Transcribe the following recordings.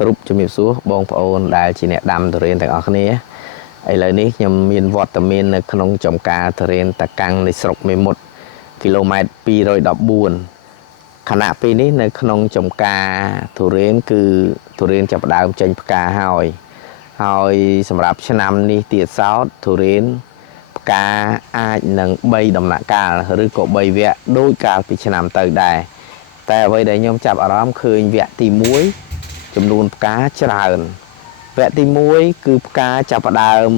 គ្រប់ជំរាបសួរបងប្អូនដែលជាអ្នកដាំទុរេនទាំងអស់គ្នាឥឡូវនេះខ្ញុំមានវត្តមាននៅក្នុងចំការទុរេនតាកាំងនៃស្រុកមេមត់គីឡូម៉ែត្រ214ខណៈពេលនេះនៅក្នុងចំការទុរេនគឺទុរេនចាប់ផ្ដើមចេញផ្កាហើយសម្រាប់ឆ្នាំនេះទៀតសោតទុរេនផ្កាអាចនឹង3ដំណាក់កាលឬក៏3វគ្គដូចកាលពីឆ្នាំទៅដែរតែអ្វីដែលខ្ញុំចាប់អារម្មណ៍ឃើញវគ្គទី1ចំនួនផ្កាច្រើនវគ្គទី1គឺផ្កាចាប់ផ្ដើម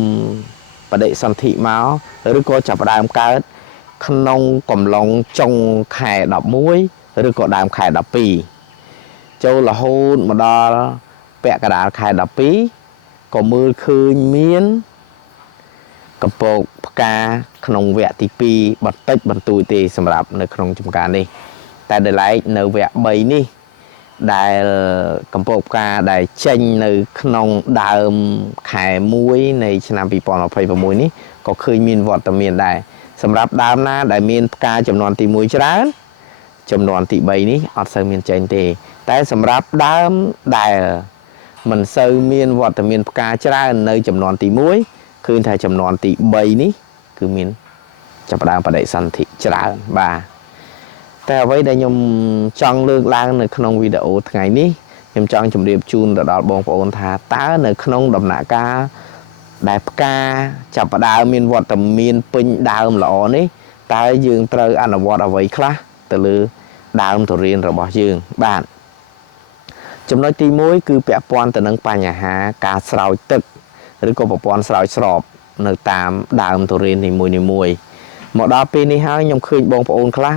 បដិសន្ធិមកឬក៏ចាប់ផ្ដើមកើតក្នុងកំឡុងចុងខែ11ឬក៏ដើមខែ12ចូលរហូតមកដល់ពាក់កណ្ដាលខែ12ក៏មើលឃើញមានកំពកផ្កាក្នុងវគ្គទី2បន្តិចបន្តួចទេសម្រាប់នៅក្នុងចំការនេះតែដែលឡែកនៅវគ្គ3នេះដែលកំពកផ្កាដែលចេញនៅក្នុងដើមខែ1នៃឆ្នាំ2026នេះក៏ឃើញមានវត្តមានដែរសម្រាប់ដើមណាដែលមានផ្កាចំនួនទី1ច្រើនចំនួនទី3នេះអត់សូវមានចេញទេតែសម្រាប់ដើមដែលមិនសូវមានវត្តមានផ្កាច្រើននៅចំនួនទី1ឃើញថាចំនួនទី3នេះគឺមានចាប់ផ្ដើមបដិសន្ធិច្រើនបាទតែអ្វីដែលខ្ញុំចង់លើកឡើងនៅក្នុងវីដេអូថ្ងៃនេះខ្ញុំចង់ជម្រាបជូនទៅដល់បងប្អូនថាតើនៅក្នុងដំណាក់កាលដែលផ្កាចាប់ផ្ដើមមានវត្តមានពេញដើមល្អនេះតើយើងត្រូវអនុវត្តអ្វីខ្លះទៅលើដើមទុរេនរបស់យើងបាទចំណុចទី1គឺពាក់ព័ន្ធទៅនឹងបញ្ហាការស្រោចទឹកឬក៏ប្រព័ន្ធស្រោចស្រពនៅតាមដើមទុរេននីមួយៗមកដល់ពេលនេះហើយខ្ញុំឃើញបងប្អូនខ្លះ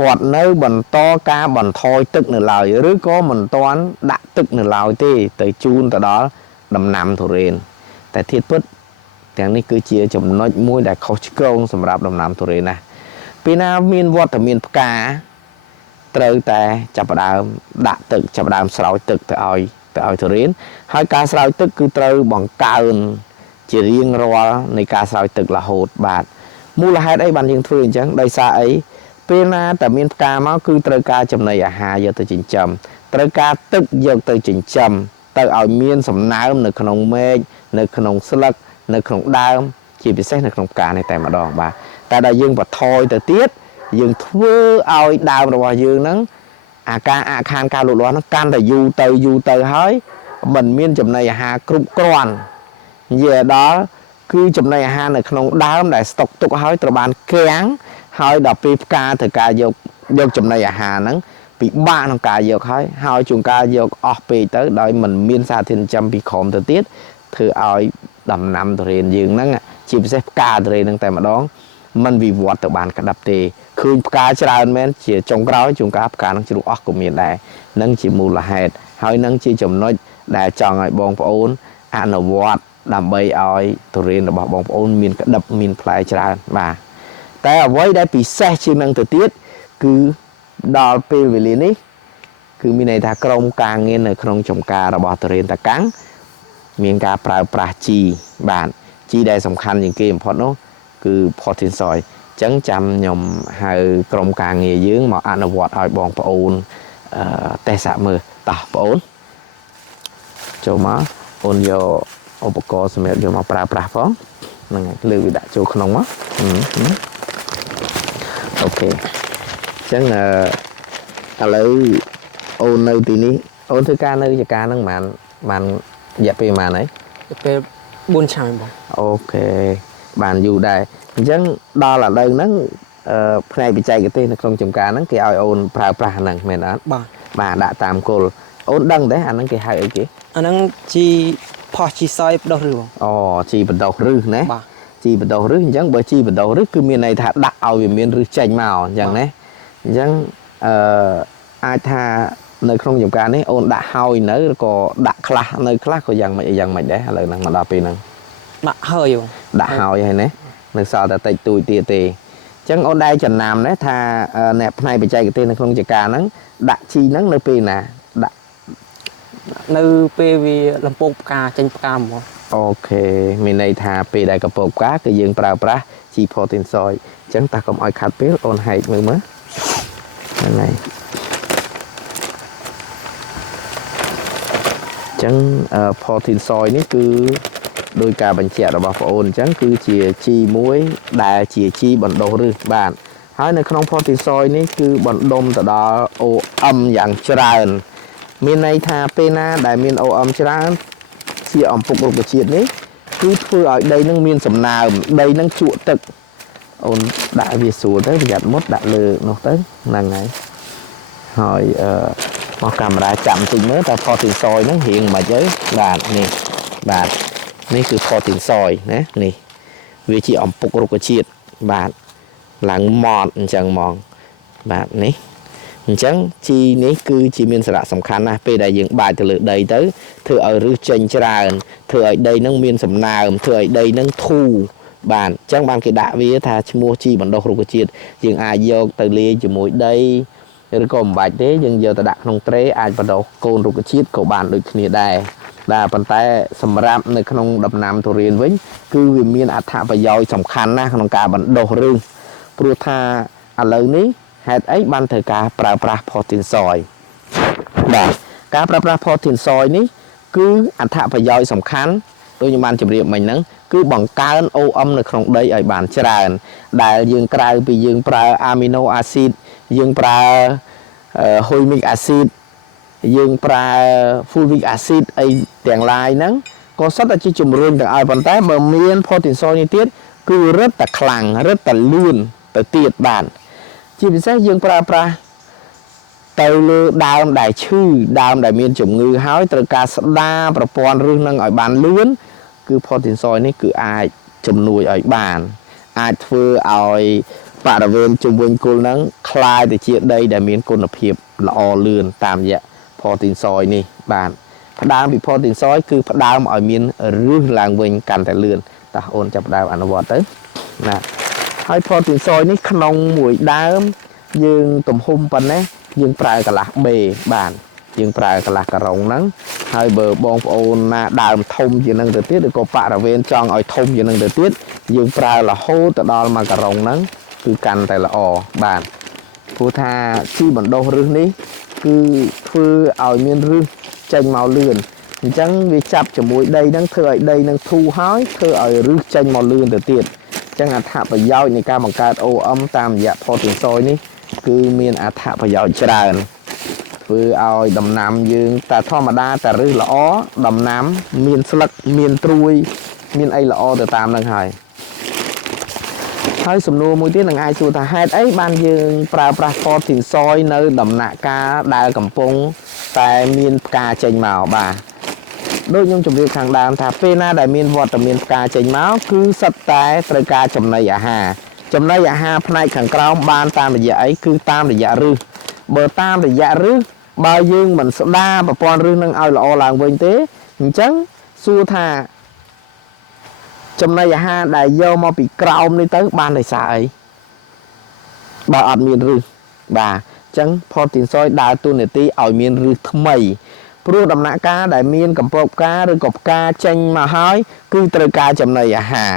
គាត់នៅបន្តការបន្ថយទឹកនៅឡើយឬក៏មិនទាន់ដាក់ទឹកនៅឡើយទេទៅជូនទៅដល់ដំណាំទុរេនតែធៀបពិតទាំងនេះគឺជាចំណុចមួយដែលខុសឆ្គងសម្រាប់ដំណាំទុរេនណាពេលណាមានវត្តមានផ្កាត្រូវតែចាប់ផ្ដើមដាក់ទឹកចាប់ផ្ដើមស្រោចទឹកទៅឲ្យទុរេនហើយការស្រោចទឹកគឺត្រូវបង្កើនជារៀងរាល់នៃការស្រោចទឹករហូតបាទមូលហេតុអីបានយើងធ្វើអញ្ចឹងដោយសារអីពេលណាតែមានផ្កាមកគឺត្រូវការចំណីអាហារយកទៅចិញ្ចឹមត្រូវការទឹកយកទៅចិញ្ចឹមទៅឲ្យមានសំណើមនៅក្នុងមែកនៅក្នុងស្លឹកនៅក្នុងដើមជាពិសេសនៅក្នុងផ្កានេះតែម្ដងបាទតែដល់យើងបន្ថយទៅទៀតយើងធ្វើឲ្យដើមរបស់យើងហ្នឹងអាការអាខានការលូតលាស់ហ្នឹងកាន់តែយូរទៅហើយមិនមានចំណីអាហារគ្រប់គ្រាន់និយាយដល់គឺចំណីអាហារនៅក្នុងដើមដែលស្តុកទុកហើយត្រូវបានគាំងហើយដល់ពេលផ្កាត្រូវការយកចំណីអាហារហ្នឹងពិបាកក្នុងការយកហើយជួនកាលយកអស់ពេកទៅដោយមិនមានសារធាតុចិញ្ចឹមពីក្រោមទៅទៀតធ្វើឲ្យដំណាំទុរេនយើងហ្នឹងជាពិសេសផ្កាទុរេនហ្នឹងតែម្ដងมันវិវត្តទៅបានក្តាប់ទេឃើញផ្កាច្រើនមែនជាចុងក្រោយជួនកាលផ្កានឹងជ្រុះអស់ក៏មានដែរនឹងជាមូលហេតុហើយនឹងជាចំណុចដែលចង់ឲ្យបងប្អូនអនុវត្តដើម្បីឲ្យទុរេនរបស់បងប្អូនមានក្តាប់មានផ្លែច្រើនបាទតែអ្វីដែលពិសេសជាងនឹងទៅទៀតគឺដល់ពេលវេលានេះគឺមានន័យថាក្រុមការងារនៅក្នុងចំការរបស់ទុរេនតាកាំងមានការប្រើប្រាស់ជីបាទជីដែលសំខាន់ជាងគេបំផុតនោះគឺ Protein Soy អញ្ចឹងចាំខ្ញុំហៅក្រុមការងារយើងមកអនុវត្តឲ្យបងប្អូនតេស្តសាក់មើលតោះបងប្អូនចូលមកអូនយកឧបករណ៍សម្រាប់យកមកប្រើប្រាស់ផងហ្នឹងហើយលើកវាដាក់ចូលក្នុងមកអូខេអញ្ចឹងឥឡូវអូននៅទីនេះអូនធ្វើការនៅចការហ្នឹងបានរយៈពេលប៉ុន្មានហើយពេល4ឆ្នាំបងអូខេបានយូរដែរអញ្ចឹងដល់ឥឡូវហ្នឹងផ្នែកបច្ចេកទេសនៅក្នុងចំការហ្នឹងគេឲ្យអូនប្រើប្រាស់ហ្នឹងមែនអត់បាទដាក់តាមគល់អូនដឹងទេអាហ្នឹងគេហៅអីគេអាហ្នឹងជីផោះជីសយបដោះឬបងអូជីបដោះឬណាជីបដោះឬអញ្ចឹងបើជីបដោះឬគឺមានន័យថាដាក់ឲ្យវាមានឬចេញមកអញ្ចឹងណាអញ្ចឹងអាចថានៅក្នុងចំការនេះអូនដាក់ហើយនៅឬក៏ដាក់ខ្លះនៅខ្លះក៏យ៉ាងម៉េចដែរឥឡូវហ្នឹងមកដល់ពេលហ្នឹងដាក់ហើយដាក់ហើយណានៅសល់តែតិចតួចទៀតទេអញ្ចឹងអូនដែរចំណាំណាថាអ្នកផ្នែកបច្ចេកទេសនៅក្នុងចំការហ្នឹងដាក់ជីហ្នឹងនៅពេលណាដាក់នៅពេលវាលំពងផ្កាចេញផ្កាហ្មងអូខេមានន័យថាពេលដែលកំពកផ្កាគឺយើងប្រើប្រាស់ជី Protein Soy អញ្ចឹងតាកុំឲ្យខាត់ពេលអូនហែកមើលហ្នឹងហើយ ចឹងផូទីនសុយនេះគឺដោយការបញ្ជាក់របស់បងអូនចឹងគឺជាជីមួយដែលជាជីបណ្ដុះឫសបាទហើយនៅក្នុងផូទីនសុយនេះគឺបណ្ដុំទៅដល់ OM យ៉ាងច្រើនមានន័យថាពេលណាដែលមាន OM ច្រើនជាអំពុករុក្ខជាតិនេះគឺធ្វើឲ្យដីនឹងមានសំណើមដីនឹងជក់ទឹកអូនដាក់វាស្រួលទៅប្រយ័ត្នមុតដាក់លើនោះទៅហ្នឹងហើយមកកាមេរ៉ាចាំតិចមើលតើផូទីនសុយហ្នឹងរៀងមិនអីបាទនេះគឺផូទីនសុយណានេះវាជាអំពុករុក្ខជាតិបាទឡើងម៉ត់អញ្ចឹងហ្មងបាទនេះអញ្ចឹងជីនេះគឺជាមានសារៈសំខាន់ណាស់ពេលដែលយើងបាចទៅលើដីទៅធ្វើឲ្យឫសចេញច្រើនធ្វើឲ្យដីនឹងមានសំណើមធ្វើឲ្យដីនឹងធូរបាទអញ្ចឹងបានគេដាក់វាថាឈ្មោះជីបណ្ដុះរុក្ខជាតិយើងអាចយកទៅលាយជាមួយដីឬក៏មិនបាច់ទេយើងយកទៅដាក់ក្នុងត្រេអាចបណ្ដុះកូនរុក្ខជាតិក៏បានដូចគ្នាដែរប៉ុន្តែសម្រាប់នៅក្នុងដំណាំទុរេនវិញគឺវាមានអត្ថប្រយោជន៍សំខាន់ណាស់ក្នុងការបណ្ដុះឫសព្រោះថាឥឡូវនេះហេតុអីបានត្រូវការប្រើប្រាស់ផូទីនសុយបាទការប្រើប្រាស់ផូទីនសុយនេះគឺអត្ថប្រយោជន៍សំខាន់ដូចខ្ញុំបានជម្រាបមិញហ្នឹងគឺបង្កើន OM នៅក្នុងដីឲ្យបានច្រើនដែលយើងក្រៅពីយើងប្រើអាមីណូអាស៊ីតយើងប្រើហ៊ុយមីកអាស៊ីតយើងប្រើហ្វូលវីកអាស៊ីតអីទាំងឡាយហ្នឹងក៏សុទ្ធតែជាជំរុញទាំងឲ្យប៉ុន្តែបើមានផូទីនសុយនេះទៀតគឺរឹតតែខ្លាំងរឹតតែលឿនទៅទៀតបានជាពិសេសយើងប្រើប្រាស់ទៅលើដើមដែលឈឺដើមដែលមានជំងឺហើយត្រូវការស្ដារប្រព័ន្ធឫសនឹងឲ្យបានលឿនគឺផូទីនសុយនេះគឺអាចជំនួយឲ្យបានអាចធ្វើឲ្យបរិវេណជុំវិញគល់ហ្នឹងคล้ายទៅជាដីដែលមានគុណភាពល្អលឿនតាមរយៈផូទីនសុយនេះបាទផ្ដើមពីផូទីនសុយគឺផ្ដើមឲ្យមានឫសឡើងវិញកាន់តែលឿនតោះអូនចាប់ផ្ដើមអនុវត្តទៅណាហើយផូទីនសុយនេះក្នុងមួយដើមយើងទំហំប៉ុណ្ណេះយើងប្រើកន្លះបេបាទយើងប្រើកន្លះការ៉ុងហ្នឹងហើយបើបងប្អូនណាដើមធំជាងនឹងទៅទៀតឬក៏បរិវេណចង់ឲ្យធំជាងនឹងទៅទៀតយើងប្រើរហូតទៅដល់មួយការ៉ុងហ្នឹងគឺកាន់តែល្អបាទព្រោះថាជីបណ្ដុះឫសនេះគឺធ្វើឲ្យមានឫសចេញមកលឿនអញ្ចឹងវាចាប់ជាមួយដីហ្នឹងធ្វើឲ្យដីហ្នឹងធូរហើយធ្វើឲ្យឫសចេញមកលឿនទៅទៀតអញ្ចឹងអត្ថប្រយោជន៍នៃការបង្កើត OM តាមរយៈផូទីនសុយនេះគឺមានអត្ថប្រយោជន៍ច្រើនធ្វើឲ្យដំណាំយើងតែធម្មតាតែឫសល្អដំណាំមានស្លឹកមានត្រួយមានអីល្អទៅតាមនឹងហើយសំណួរមួយទៀតនឹងអាចសួរថាហេតុអីបានយើងប្រើប្រាស់ផូទីនសុយនៅដំណាក់កាលដែលកំពុងតែមានផ្កាចេញមកបាទដូចខ្ញុំជម្រាបខាងដើមថាពេលណាដែលមានវត្តមានផ្កាចេញមកគឺសិតតែត្រូវការចំណីអាហារផ្នែកខាងក្រោមបានតាមរយៈអីគឺតាមរយៈឫសបើតាមរយៈឫសបើយើងមិនស្ដារប្រព័ន្ធឫសនឹងឲ្យល្អឡើងវិញទេអញ្ចឹងសួរថាចំណីអាហារដែលយកមកពីក្រោមនេះទៅបានដោយសារអីបើអត់មានឫសបាទអញ្ចឹងផូទីនសុយដើរតួនាទីឲ្យមានឫសថ្មីព្រោះដំណាក់កាលដែលមានកំពកផ្កាឬក៏ផ្កាចេញមកហើយគឺត្រូវការចំណីអាហារ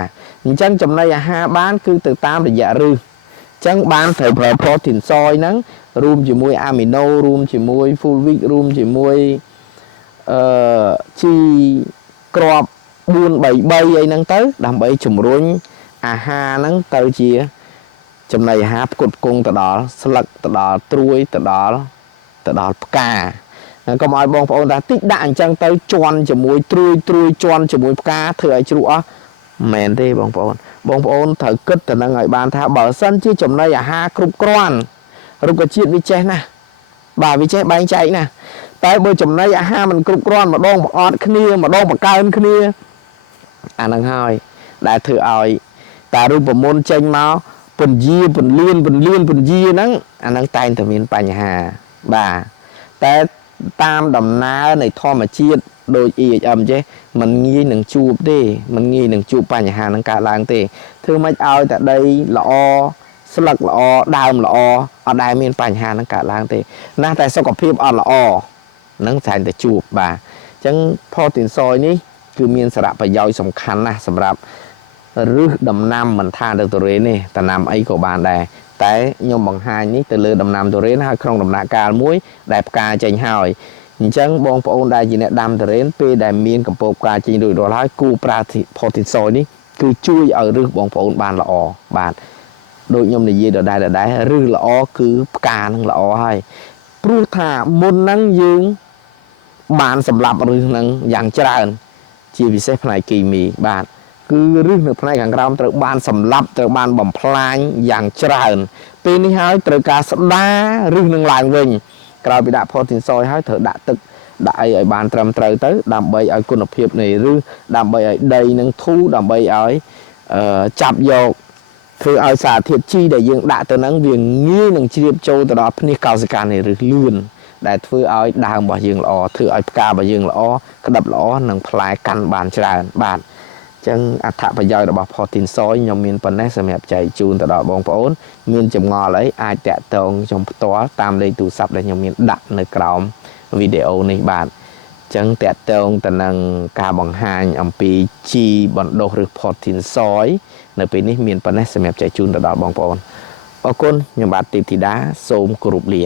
អញ្ចឹងចំណីអាហារបានគឺទៅតាមរយៈឫសអញ្ចឹងបានត្រូវប្រើផូទីនសុយហ្នឹងរួមជាមួយអាមីណូរួមជាមួយហ្វូលវីករួមជាមួយជីគ្រាប់433អីហ្នឹងទៅដើម្បីជំរុញអាហារហ្នឹងទៅជាចំណីអាហារផ្គត់ផ្គង់ទៅដល់ស្លឹកទៅដល់ត្រួយទៅដល់ផ្កាកុំឲ្យបងប្អូនថាតិចដាក់អញ្ចឹងទៅជន់ជាមួយត្រួយជន់ជាមួយផ្កាធ្វើឲ្យជ្រក់អស់មែនទេបងប្អូនត្រូវគិតទៅនឹងឲ្យបានថាបើសិនជាចំណីអាហារគ្រប់គ្រាន់រុក្ខជាតិវាចេះណាបាទវាចេះបែងចែកណាតែបើចំណីអាហារមិនគ្រប់គ្រាន់ម្ដងបង្អត់គ្នាម្ដងបង្កើនគ្នាអាហ្នឹងហើយដែលធ្វើឲ្យតារូបមន្តចេញមកពន្យាហ្នឹងអាហ្នឹងតែងតែមានបញ្ហាបាទតែតាមដំណើរនៃធម្មជាតិដូច EHM ចេះมันងាយនឹងជួបទេมันងាយនឹងជួបបញ្ហាហ្នឹងកើតឡើងទេធ្វើម៉េចឲ្យតែដីល្អស្លឹកល្អដើមល្អអត់ដែលមានបញ្ហាហ្នឹងកើតឡើងទេណាស់តែសុខភាពអត់ល្អហ្នឹងតែងតែជួបបាទអញ្ចឹងផូទីនសុយនេះគឺមានសារៈប្រយោជន៍សំខាន់ណាស់សម្រាប់ឫសដំណាំមិនថាទៅទុរេនទេដំណាំអីក៏បានដែរតែខ្ញុំបង្ហាញនេះទៅលើដំណាំទុរេនហើយក្នុងដំណាក់កាលមួយដែលផ្កាចេញហើយ អញ្ចឹងបងប្អូនដែលជាអ្នកដាំទុរេនពេលដែលមានកម្ពប់ការចេញរួចរាល់ហើយគូប្រើផូទីនសយនេះគឺជួយឲ្យឫសបងប្អូនបានល្អបាទដូចខ្ញុំនិយាយដដែលឫសល្អគឺផ្កានឹងល្អហើយព្រោះថាមុនហ្នឹងយើងបានសម្លាប់ឫសហ្នឹងយ៉ាងច្រើនជាពិសេសផ្នែកគីមីបាទគឺឫសនៅផ្នែកខាងក្រោមត្រូវបានសម្លាប់ត្រូវបានបំផ្លាញយ៉ាងច្រើនពេលនេះហើយត្រូវការស្ដារឫសនឹងឡើងវិញក្រោយពីដាក់ផូទីនសយហើយត្រូវដាក់ទឹកដាក់អីឲ្យបានត្រឹមត្រូវទៅដើម្បីឲ្យគុណភាពនៃឫសដើម្បីឲ្យដីនឹងធូរដើម្បីឲ្យចាប់យកធ្វើឲ្យសារធាតុជីដែលយើងដាក់ទៅហ្នឹងវាងាយនឹងជ្រាបចូលទៅដល់ភ្នាសកោសិកានៃឫសលឿនដែលធ្វើឲ្យដើមរបស់យើងល្អធ្វើឲ្យផ្ការបស់យើងល្អក្តឹបល្អនិងផ្លែកាន់បានច្រើនបាទចឹងអត្ថប្រយោជន៍របស់ផូទីនសយខ្ញុំមានប៉ុណ្ណេះសម្រាប់ចែកជូនទៅដល់បងប្អូនមានចម្ងល់អីអាចតាក់ទងខ្ញុំផ្ទាល់តាមលេខទូរស័ព្ទដែលខ្ញុំមានដាក់នៅក្រោមវីដេអូនេះបាទចឹងតាក់ទងទៅនឹងការបង្ហាញអំពីជីបណ្ដុះឬផូទីនសយនៅពេលនេះមានប៉ុណ្ណេះសម្រាប់ចែកជូនទៅដល់បងប្អូនអរគុណខ្ញុំបាទទីពធីតាសូមគោរពលា